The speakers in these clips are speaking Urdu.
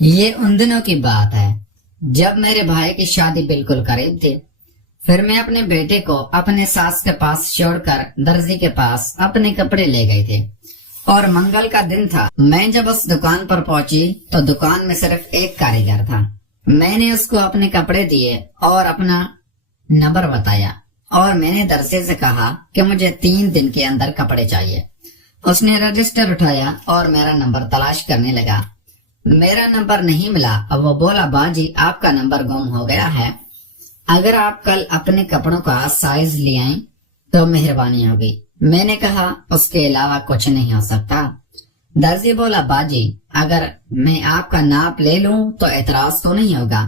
یہ ان دنوں کی بات ہے جب میرے بھائی کی شادی بالکل قریب تھی۔ پھر میں اپنے بیٹے کو اپنے ساس کے پاس چھوڑ کر درزی کے پاس اپنے کپڑے لے گئی تھی اور منگل کا دن تھا۔ میں جب اس دکان پر پہنچی تو دکان میں صرف ایک کاریگر تھا۔ میں نے اس کو اپنے کپڑے دیے اور اپنا نمبر بتایا اور میں نے درزی سے کہا کہ مجھے 3 دن کے اندر کپڑے چاہیے۔ اس نے رجسٹر اٹھایا اور میرا نمبر تلاش کرنے لگا۔ میرا نمبر نہیں ملا۔ اب وہ بولا باجی آپ کا نمبر گم ہو گیا ہے، اگر آپ کل اپنے کپڑوں کا سائز لے آئیں تو مہربانی ہوگی۔ میں نے کہا اس کے علاوہ کچھ نہیں ہو سکتا۔ درزی بولا باجی اگر میں آپ کا ناپ لے لوں تو اعتراض تو نہیں ہوگا۔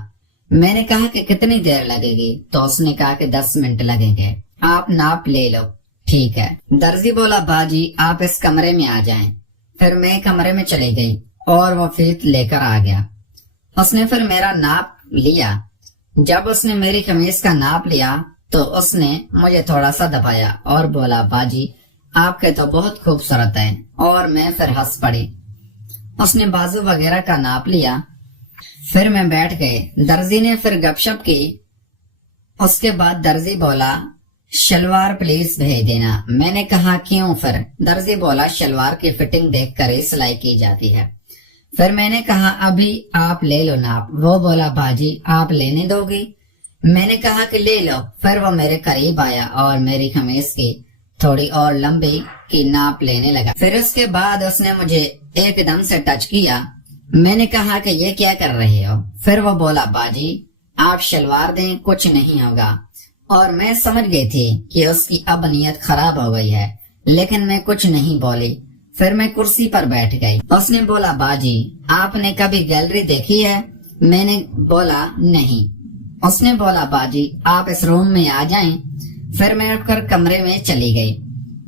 میں نے کہا کہ کتنی دیر لگے گی؟ تو اس نے کہا کہ 10 منٹ لگیں گے، آپ ناپ لے لو۔ ٹھیک ہے۔ درزی بولا باجی آپ اس کمرے میں آ جائیں۔ پھر میں کمرے میں چلی گئی اور وہ فیت لے کر آ گیا۔ اس نے پھر میرا ناپ لیا۔ جب اس نے میری قمیض کا ناپ لیا تو اس نے مجھے تھوڑا سا دبایا اور بولا باجی آپ کے تو بہت خوبصورت ہیں، اور میں پھر ہنس پڑی۔ اس نے بازو وغیرہ کا ناپ لیا۔ پھر میں بیٹھ گئے۔ درزی نے پھر گپ شپ کی۔ اس کے بعد درزی بولا شلوار پلیز بھیج دینا۔ میں نے کہا کیوں؟ پھر درزی بولا شلوار کی فٹنگ دیکھ کر ہی سلائی کی جاتی ہے۔ پھر میں نے کہا ابھی آپ لے لو ناپ۔ وہ بولا باجی آپ لینے دو گی؟ میں نے کہا کہ لے لو۔ پھر وہ میرے قریب آیا اور میری قمیض کی تھوڑی اور لمبی کی ناپ لینے لگا۔ پھر اس کے بعد اس نے مجھے ایک دم سے ٹچ کیا۔ میں نے کہا کہ یہ کیا کر رہے ہو؟ پھر وہ بولا باجی آپ شلوار دیں کچھ نہیں ہوگا، اور میں سمجھ گئی تھی کہ اس کی اب نیت خراب ہو گئی ہے، لیکن میں کچھ نہیں بولی۔ پھر میں کرسی پر بیٹھ گئی۔ اس نے بولا باجی آپ نے کبھی گیلری دیکھی ہے؟ میں نے بولا نہیں۔ اس نے بولا باجی آپ اس روم میں آ جائیں۔ پھر میں اٹھ کر کمرے میں چلی گئی۔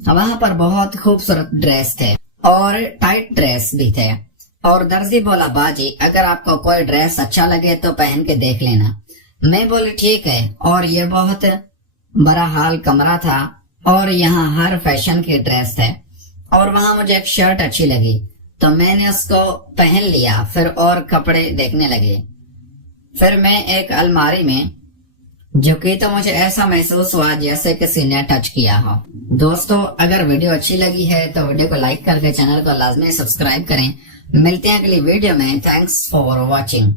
وہاں پر بہت خوبصورت ڈریس تھے اور ٹائٹ ڈریس بھی تھے، اور درزی بولا باجی اگر آپ کو کوئی ڈریس اچھا لگے تو پہن کے دیکھ لینا۔ میں بولی ٹھیک ہے، اور یہ بہت بڑا حال کمرہ تھا اور یہاں ہر فیشن کی ڈریس ہے، اور وہاں مجھے ایک شرٹ اچھی لگی تو میں نے اس کو پہن لیا۔ پھر اور کپڑے دیکھنے لگے۔ پھر میں ایک الماری میں جھکی تو مجھے ایسا محسوس ہوا جیسے کسی نے ٹچ کیا ہو۔ دوستو اگر ویڈیو اچھی لگی ہے تو ویڈیو کو لائک کر کے چینل کو لازمی سبسکرائب کریں۔ ملتے ہیں اگلی ویڈیو میں۔ Thanks for watching.